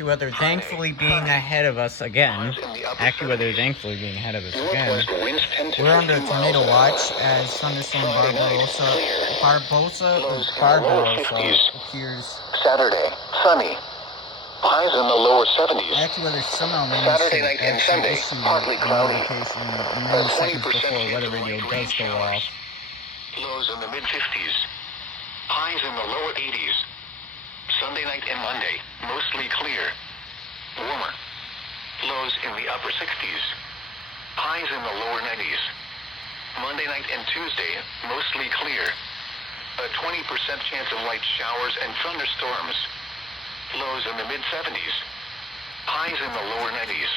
AccuWeather thankfully being ahead of us again. AccuWeather thankfully being ahead of us again. We're under a tornado watch as Thunderstorm Barbarossa appears. Saturday, sunny. Highs in the lower 70s. AccuWeather somehow managed Saturday to night and actually Sunday, issue partly a cloudy. notification many seconds 20% before weather radio does go off. Lows in the mid-50s. Highs in the lower 80s. Sunday night and Monday, mostly clear. Warmer. Lows in the upper 60s. Highs in the lower 90s. Monday night and Tuesday, mostly clear. A 20% chance of light showers and thunderstorms. Lows in the mid-70s. Highs in the lower 90s.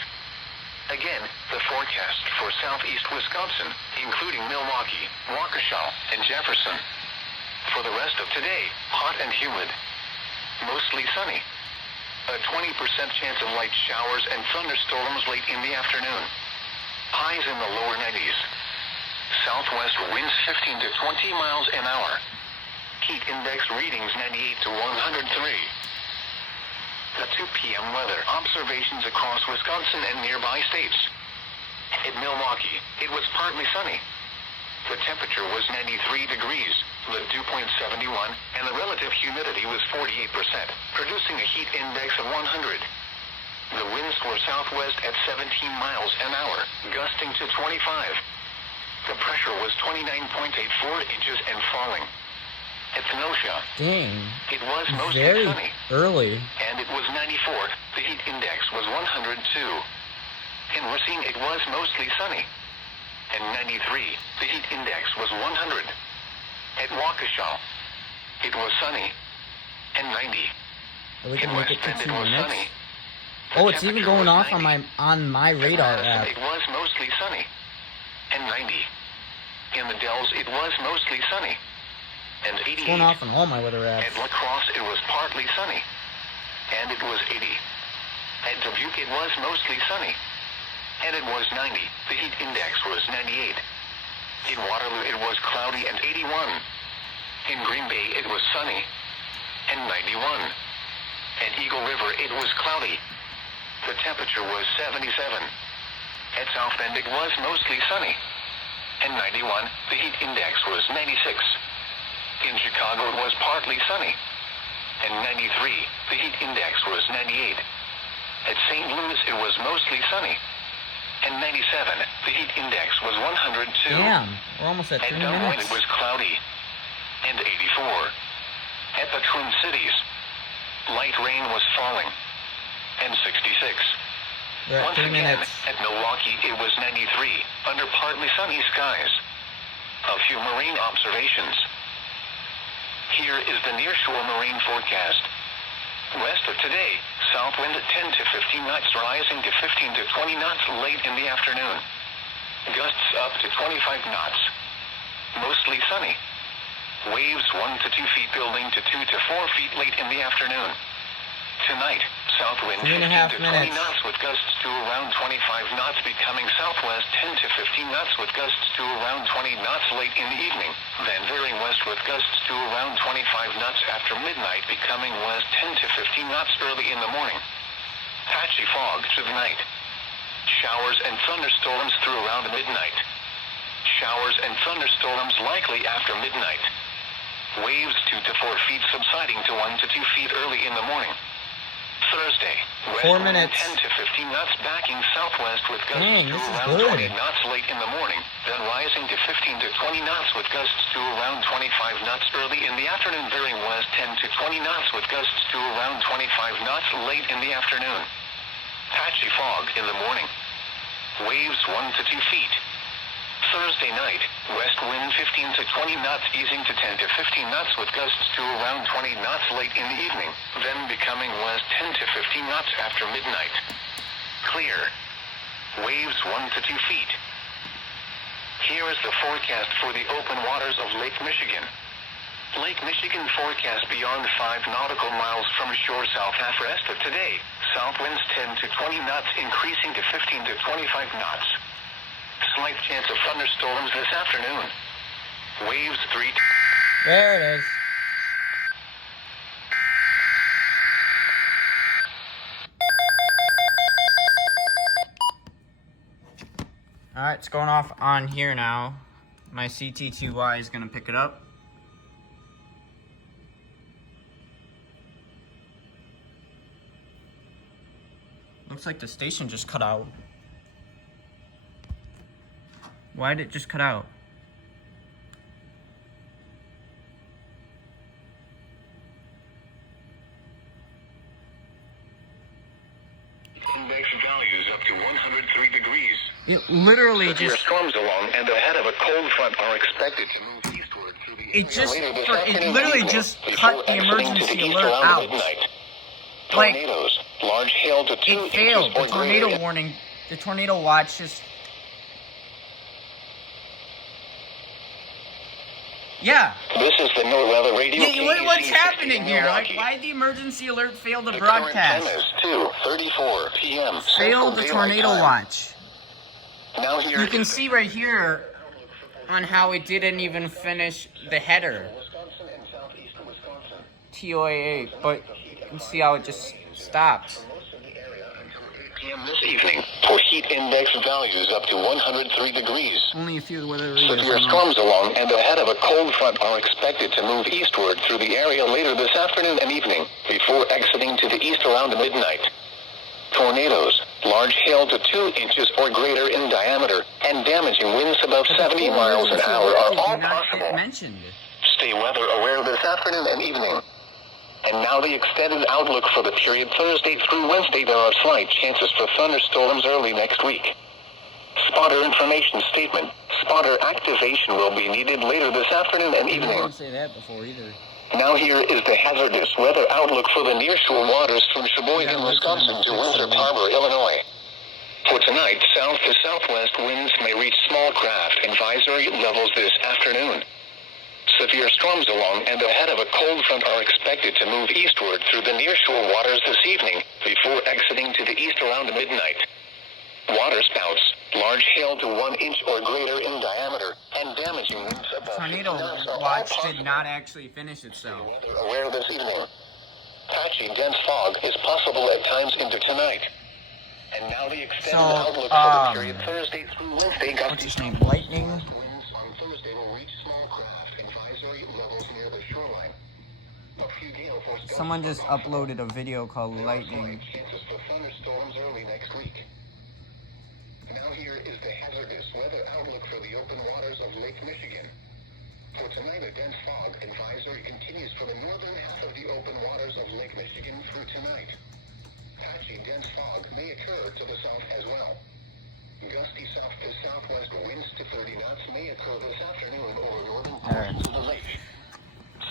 Again, the forecast for southeast Wisconsin, including Milwaukee, Waukesha, and Jefferson. For the rest of today, hot and humid. Mostly sunny. A 20% chance of light showers and thunderstorms late in the afternoon. Highs in the lower 90s. Southwest winds 15 to 20 miles an hour. Heat index readings 98 to 103. The 2 p.m. weather observations across Wisconsin and nearby states. In Milwaukee, it was partly sunny. The temperature was 93 degrees, the dew point 71, and the relative humidity was 48%, producing a heat index of 100. The winds were southwest at 17 miles an hour, gusting to 25. The pressure was 29.84 inches and falling. At Kenosha, Dang, it was mostly very sunny, early. and it was 94. The heat index was 102. In Racine, it was mostly sunny, and 93. The heat index was 100. At Waukesha, it was sunny, and 90. We can In make West it to Bend, 2 it was minutes. sunny. Oh, The it's even temperature going was off 90. on my radar At app. Madison, it was mostly sunny, and 90. In the Dells, it was mostly sunny, and 88. It's going off on all my weather apps. At La Crosse, it was partly sunny, and it was 80. At Dubuque, it was mostly sunny, and it was 90. The heat index was 98. In Waterloo, it was cloudy and 81. In Green Bay, it was sunny, and 91. At Eagle River, it was cloudy. The temperature was 77. At South Bend, it was mostly sunny, and 91. The heat index was 96. In Chicago, it was partly sunny, and 93. The heat index was 98. At St. Louis, it was mostly sunny, and 97. The heat index was 102. Damn, we're almost at 3 At Des Moines, minutes. it was cloudy, and 84. At the Twin Cities, light rain was falling, and 66. We're at Once 3 again, minutes. at Milwaukee, it was 93, under partly sunny skies. A few marine observations. Here is the nearshore marine forecast. West of today, south wind at 10 to 15 knots rising to 15 to 20 knots late in the afternoon. Gusts up to 25 knots. Mostly sunny. Waves 1 to 2 feet building to 2 to 4 feet late in the afternoon. Tonight, south wind 3.5 15 to 20 minutes. knots with gusts to around 25 knots, becoming southwest 10 to 15 knots with gusts to around 20 knots late in the evening, then veering west with gusts to around 25 knots after midnight, becoming west 10 to 15 knots early in the morning. Patchy fog through the night. Showers and thunderstorms through around midnight. Showers and thunderstorms likely after midnight. Waves 2 to 4 feet subsiding to 1 to 2 feet early in the morning. Thursday, west 4 wind minutes. 10 to 15 knots backing southwest with gusts Dang, to this is around good. 20 knots late in the morning, then rising to 15 to 20 knots with gusts to around 25 knots early in the afternoon, veering west 10 to 20 knots with gusts to around 25 knots late in the afternoon. Patchy fog in the morning. Waves 1 to 2 feet. Thursday night, west wind 15 to 20 knots easing to 10 to 15 knots with gusts to around 20 knots late in the evening, then becoming west 10 to 15 knots after midnight. Clear. Waves 1 to 2 feet. Here is the forecast for the open waters of Lake Michigan. Lake Michigan forecast beyond 5 nautical miles from shore southwest of today. South winds 10 to 20 knots increasing to 15 to 25 knots. Slight chance of thunderstorms this afternoon. Waves 3. There it is. Alright, it's going off on here now. My CT2Y is going to pick it up. Looks like the station just cut out. Why did it just cut out? Index values up to 103 degrees. It literally Severe just... storms along and ahead of a cold front are expected to move eastward through the It just... later this It afternoon literally and just evening cut the before exiting to emergency the east alert around out. midnight. Like, Tornadoes, large hail to 2 it inches failed. or The tornado greater. warning, the tornado watch just... Yeah. This is the NOAA radio. Yeah, what's KEC happening here? Like, Milwaukee. why did the emergency alert fail to The broadcast? current time is 2:34 p.m. Failed Central the Daylight tornado Time. watch. Now here You can is see right here on how it didn't even finish the header. Wisconsin and southeastern Wisconsin. TOA8, but you can see how it just stops. Most of the area until 8 p.m. this evening for heat index values up to 103 degrees. Only a few weather readers. Severe storms along and ahead of a cold front are expected to move eastward through the area later this afternoon and evening before exiting to the east around midnight. Tornadoes, large hail to 2 inches or greater in diameter, and damaging winds above 70 miles an hour are all possible. Mentioned. Stay weather aware this afternoon and evening. And now the extended outlook for the period Thursday through Wednesday. There are slight chances for thunderstorms early next week. Spotter information statement. Spotter activation will be needed later this afternoon and I evening. didn't say that before either. Now here is the hazardous weather outlook for the nearshore waters from Sheboygan, Wisconsin to Winthrop Harbor, Illinois. For tonight, south to southwest winds may reach small craft advisory levels this afternoon. Severe storms along and ahead of a cold front are expected to move eastward through the nearshore waters this evening before exiting to the east around midnight. Water spouts, large hail to 1 inch or greater in diameter, and damaging winds above 50 Tornado knots are all watch possible. did not actually finish itself. Weather aware this evening. Patchy dense fog is possible at times into tonight. And now the extended outlook for the period Thursday through Wednesday. What's his name? Lightning? Winds on Thursday will reach small craft advisory levels near the shoreline. A few gale force gusts Someone just are possible. uploaded a video called There are Lightning. slight chances for thunderstorms early next week. Now here is the hazardous weather outlook for the open waters of Lake Michigan. For tonight, a dense fog advisory continues for the northern half of the open waters of Lake Michigan through tonight. Patchy dense fog may occur to the south as well. Gusty south to southwest winds to 30 knots may occur this afternoon over northern portions of the lake.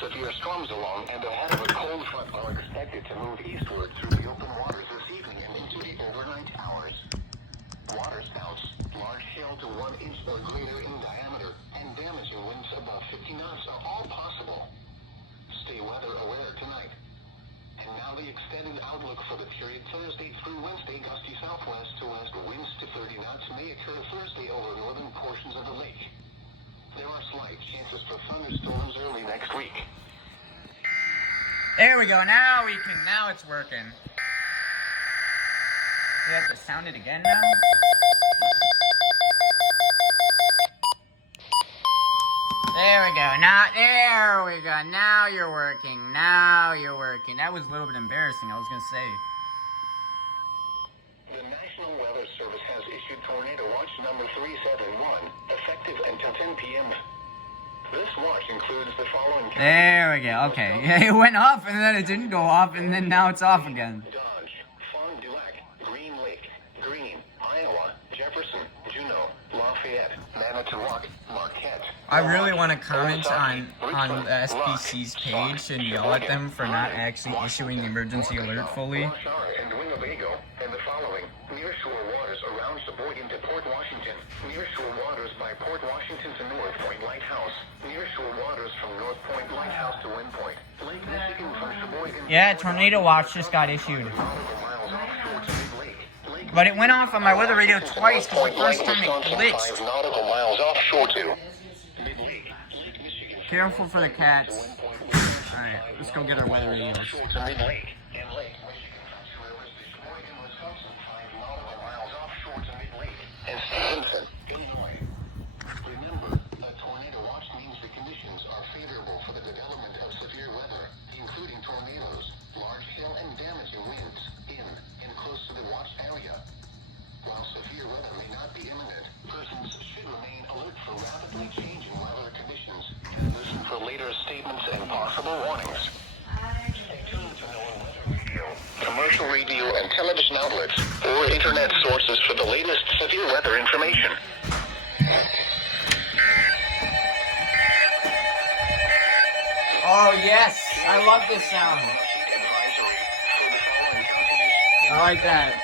Severe storms along and ahead of a cold front are expected to move eastward through the open waters this evening and into the overnight hours. Water spouts, large hail to 1 inch or greater in diameter, and damaging winds above 50 knots are all possible. Stay weather aware tonight. And now the extended outlook for the period Thursday through Wednesday. Gusty southwest to west winds to 30 knots may occur Thursday over northern portions of the lake. There are slight chances for thunderstorms early next week. There we go. Now it's working. Do you have to sound it again now? There we go. There we go. Now you're working. That was a little bit embarrassing, I was gonna say. The National Weather Service has issued Tornado Watch number 371, effective until 10 p.m. This watch includes the following... There we go. Okay. It went off and then it didn't go off and then now it's off again. Dodge, Fond du Lac, Green Lake, Greene, Iowa, Jefferson, Juneau, Lafayette, Manitowoc, Marquette. I really want to comment on the SPC's page and yell at them for not actually issuing the emergency alert fully. And Winnebago, and the following: nearshore waters around Sheboygan to Port Washington, nearshore waters by Port Washington to North Point Lighthouse, nearshore waters from North Point Lighthouse to Wind Point, Lake Michigan from Sheboygan. Yeah, tornado watch just got issued. Nautical miles offshore to Mid-Lake. Lake But it went off on my weather radio twice because the first time it glitched. 5 nautical miles offshore to Mid-Lake. Lake Michigan. Careful for the cats. Alright, let's go get our weather radios. Offshore to Mid-Lake. And Lake Michigan from Sheboygan, Wisconsin, 5 nautical miles offshore to Mid-Lake. And Stevenson. and television outlets or internet sources for the latest severe weather information. Oh yes, I love this sound. I like that.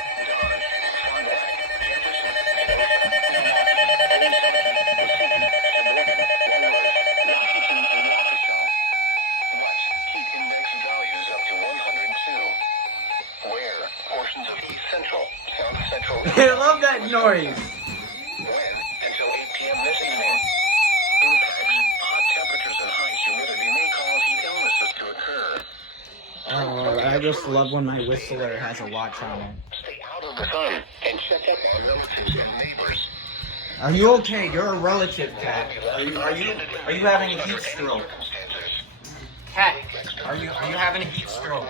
I love that noise. Until 8 p.m. this evening. Impacts, hot temperatures and high humidity may cause heat illnesses to occur. Oh, I just love when my whistler has a watch on it. Stay out of the sun and check up on relatives and neighbors. Are you okay? You're a relative, Cat. Are you having a heat stroke? Cat, are you having a heat stroke?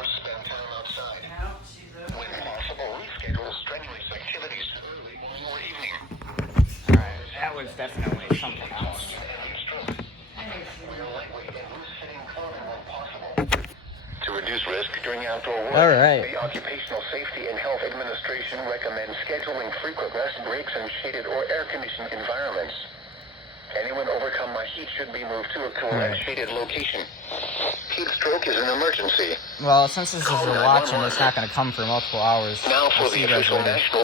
When possible, reschedule strenuous activities early morning or evening. Alright, that was definitely something else. To reduce risk during outdoor work, Alright. the Occupational Safety and Health Administration recommends scheduling frequent rest breaks in shaded or air-conditioned environments. Anyone overcome by heat should be moved to a cool and shaded location. Heat stroke is an emergency. Well, since this is a watch and it's not going to come for multiple hours, Now for I'll see the you guys official later. national